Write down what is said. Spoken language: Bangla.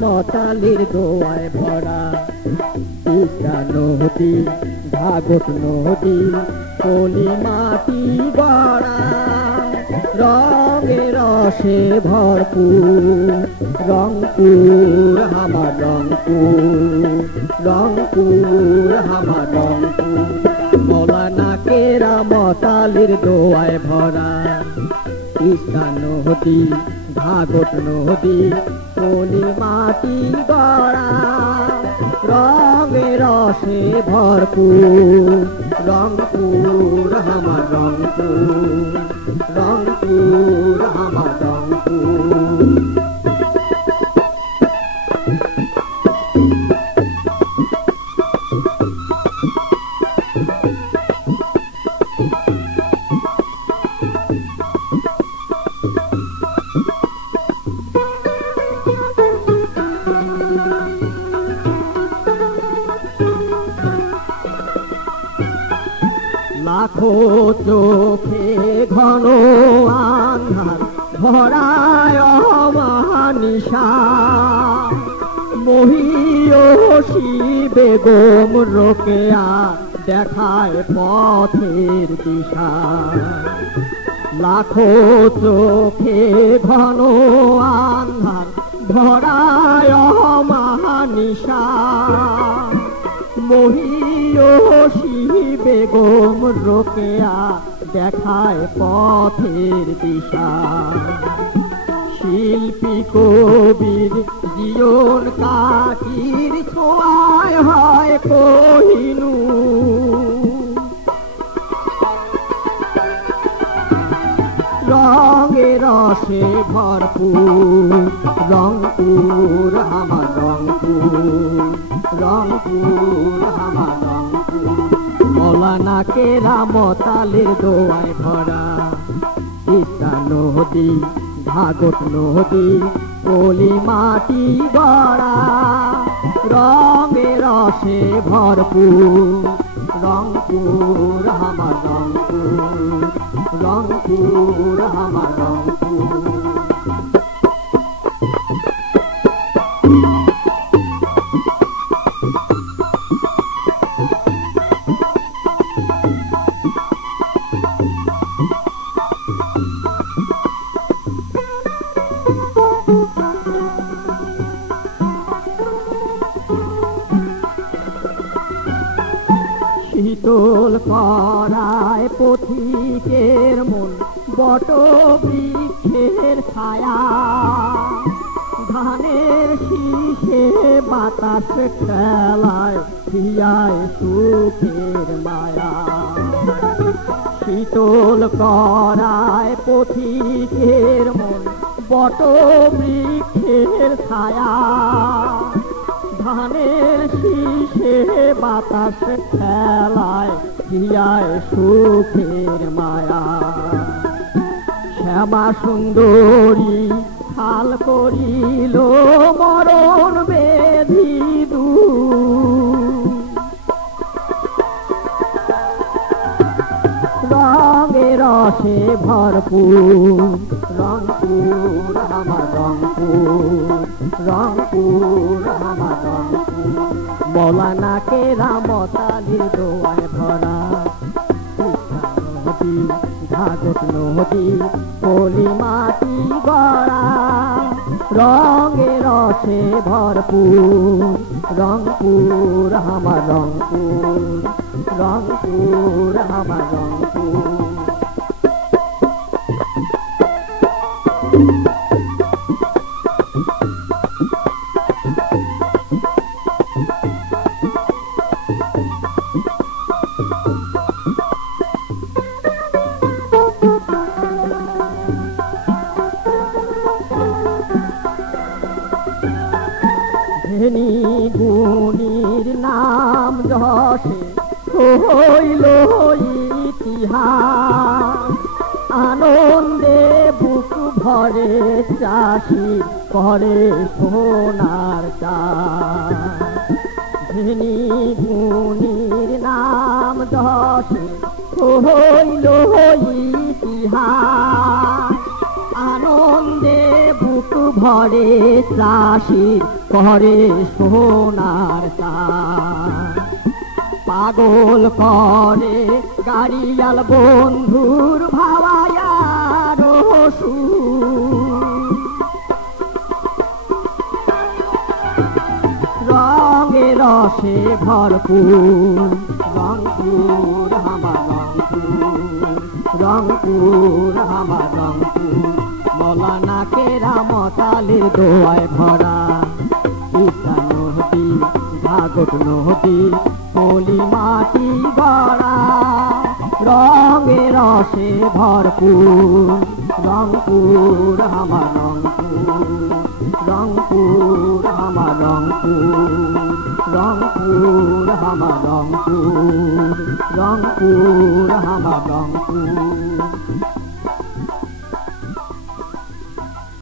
মতালির দোয়ায় ভরা তিস্তা নদী ভাগত নদী পলি মাটি গড়া রঙে রসে ভরপুর রংপুর আমার রংপুর আমার রংপুর মৌলানা কেরামত আলীর দোয়ায় ভরা তিস্তা নদী ভাগত নদী পলি মাটি গড়া রঙে রসে ভরপুর রংপুর আমার রংপুর আমার রংপুর লাখো চোখে ঘন আন্ধার ভরায় অমানিশা মহিয়সী বেগম রোকেয়া দেখায় পথের দিশা লাখো চোখে ঘন আন্ধার ভরায় অমানিশা মহিয়সী বেগম রোকেয়া দেখায় পথের দিশা শিল্পী কবির জীবন কাকির ছোঁয়ায় হয় কোহিনূর রঙে রসে ভরপুর রংপুর আমার রংপুর আমার রংপুর মৌলানা কেরামত আলীর দোয়ায় ভরা তিস্তা নদী ভাগত নদী পলি মাটি গড়া রঙে রসে ভরপুর রংপুর আমার রংপুর আমার রংপুর শীতল করায় পথিকের মন বট বৃক্ষের ছায়া ধানের শীষে বাতাস খেলায় হিয়ায় সুখের মায়া শীতল করায় পথিকের মন বট বৃক্ষের ছায়া ধানের শীষে বাতাস খেলায় হিয়ায় সুখের মায়া শ্যামা সুন্দরী হাল করিল মরণ বেধি রঙে রসে ভরপুর রংপুর আমার রংপুর আমার রংপুর মৌলানা কেরামত আলীর দোয়ায় ভরা নদী ভাগত নদী পলি মাটি গড়া রঙে রসে ভরপুর রংপুর আমার রংপুর আমার রংপুর ধনী গুণীর নাম যশে হইল ইতিহাস আনন্দে বুক ভরে চাষি করে সোনার চাষ ধনী গুণীর নাম যশে হইল ইতিহাস আনন্দে বুক ভরে চাষি করে সোনার চাষ পাগল করে গাড়িয়াল বন্ধুর ভাবায়া রসু রঙে রসে ভরপুর রংপুর আমার রংপুর আমার রংপুর মৌলানা কেরামতালের দোয়ায় ভরা ঈশা নদী ঘাঘট নদী পলি মাটি গড়া রঙে রসে ভরপুর রংপুর আমার রংপুর আমার রংপুর আমার রংপুর আমার রংপুর